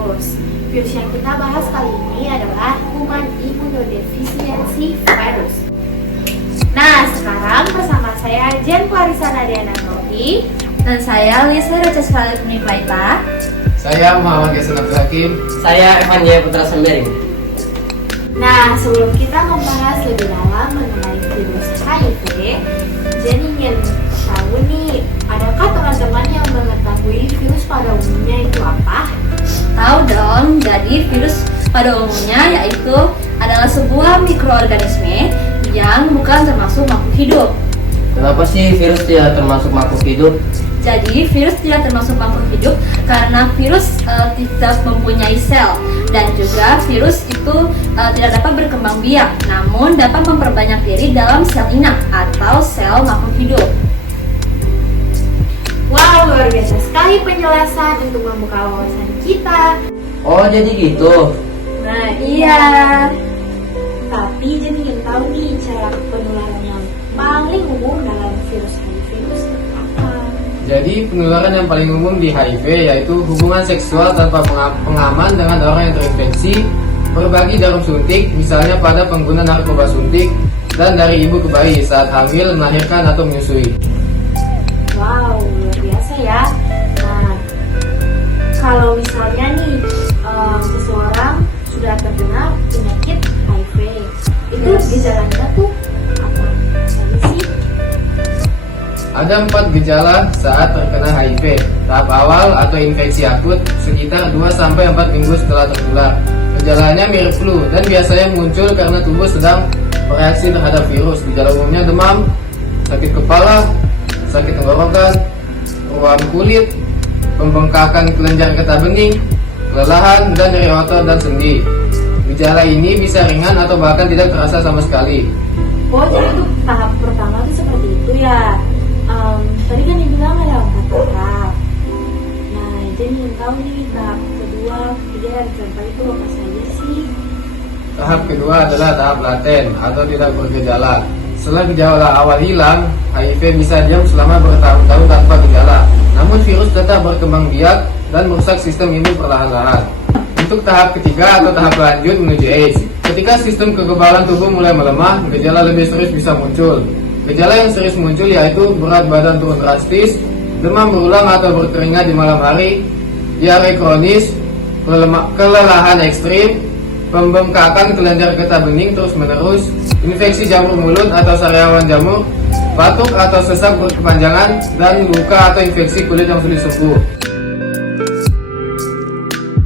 virus. Virus yang kita bahas kali ini adalah Human Immunodeficiency Virus. Nah, sekarang bersama saya Jen Clarissa Nadiana Novi Dan saya Lisa Rochesvalid Unifaita. Saya Muhammad Yasin Abdul Hakim. Saya Evan Jaya Putra Sembering. Nah, sebelum kita membahas lebih dalam mengenai virus HIV, Jen ingin tahu nih, adakah teman-teman yang mengetahui virus pada umumnya itu apa? Tahu dong, jadi virus pada umumnya yaitu adalah sebuah mikroorganisme yang bukan termasuk makhluk hidup. Kenapa sih virus tidak termasuk makhluk hidup? Jadi virus tidak termasuk makhluk hidup karena virus tidak mempunyai sel, dan juga virus itu tidak dapat berkembang biak, namun dapat memperbanyak diri dalam sel inang atau sel makhluk hidup. Wow, luar biasa sekali penjelasan untuk membuka wawasan kita. Oh, jadi gitu. Nah, Iya. Tapi Jen ingin tahu nih cara penularan yang paling umum dalam virus HIV itu seperti apa? Jadi penularan yang paling umum di HIV yaitu hubungan seksual tanpa pengaman dengan orang yang terinfeksi, berbagi jarum suntik, misalnya pada pengguna narkoba suntik, dan dari ibu ke bayi saat hamil, melahirkan atau menyusui. Wow, luar biasa ya. Nah, kalau misalnya nih seseorang sudah terkena penyakit HIV, itu gejalanya tuh apa saja sih? Ada 4 gejala saat terkena HIV. Tahap awal atau infeksi akut sekitar 2-4 minggu setelah tertular. Gejalanya mirip flu dan biasanya muncul karena tubuh sedang bereaksi terhadap virus. Gejala umumnya demam, sakit kepala, sakit tenggorokan, ruam kulit, pembengkakan kelenjar getah bening, kelelahan, dan nyeri otot dan sendi. Gejala ini bisa ringan atau bahkan tidak terasa sama sekali. Oh, jadi untuk tahap pertama tuh seperti itu ya. Tadi kan dibilang ada 4 tahap. Nah, jadi ingin tahu nih tahap kedua, ketiga, dan keempat itu apa saja sih? Tahap kedua adalah tahap laten atau tidak bergejala. Setelah gejala awal hilang, HIV bisa diam selama bertahun-tahun tanpa gejala. Namun virus tetap berkembang biak dan merusak sistem imun perlahan-lahan. Untuk tahap ketiga atau tahap lanjut menuju AIDS, ketika sistem kekebalan tubuh mulai melemah, gejala lebih serius bisa muncul. Gejala yang serius muncul yaitu berat badan turun drastis, demam berulang atau berkeringat di malam hari, diare kronis, kelelahan ekstrim, pembengkakan kelenjar getah bening terus-menerus, infeksi jamur mulut atau sariawan jamur, batuk atau sesak berkepanjangan, dan luka atau infeksi kulit yang sulit sembuh.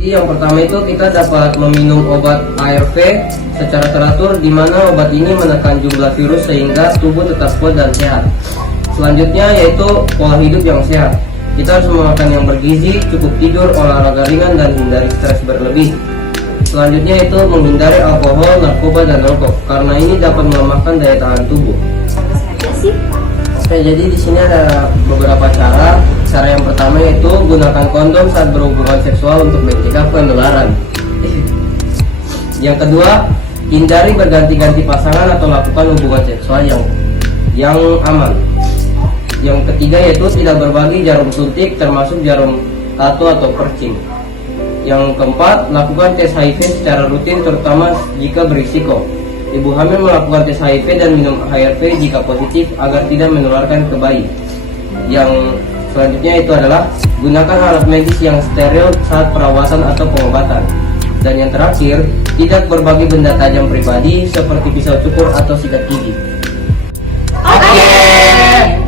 Yang pertama itu kita dapat meminum obat ARV secara teratur, di mana obat ini menekan jumlah virus sehingga tubuh tetap kuat dan sehat. Selanjutnya yaitu pola hidup yang sehat. Kita harus makan yang bergizi, cukup tidur, olahraga ringan, dan hindari stres berlebih. Selanjutnya itu menghindari alkohol, narkoba, dan rokok, karena ini dapat melemahkan daya tahan tubuh. Apa saja sih? Oke, jadi di sini ada beberapa cara. Cara yang pertama yaitu gunakan kondom saat berhubungan seksual untuk mencegah penularan. Yang kedua, hindari berganti-ganti pasangan atau lakukan hubungan seksual yang aman. Yang ketiga yaitu tidak berbagi jarum suntik, termasuk jarum tato atau percing. Yang keempat, lakukan tes HIV secara rutin, terutama jika berisiko. Ibu hamil melakukan tes HIV dan minum ARV jika positif agar tidak menularkan ke bayi. Yang selanjutnya itu adalah gunakan alat medis yang steril saat perawatan atau pengobatan. Dan yang terakhir, tidak berbagi benda tajam pribadi seperti pisau cukur atau sikat gigi. Oke.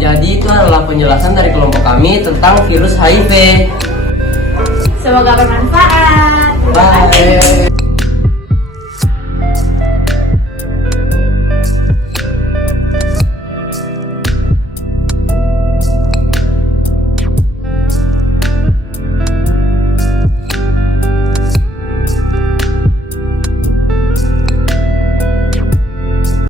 Jadi itu adalah penjelasan dari kelompok kami tentang virus HIV. Semoga bermanfaat.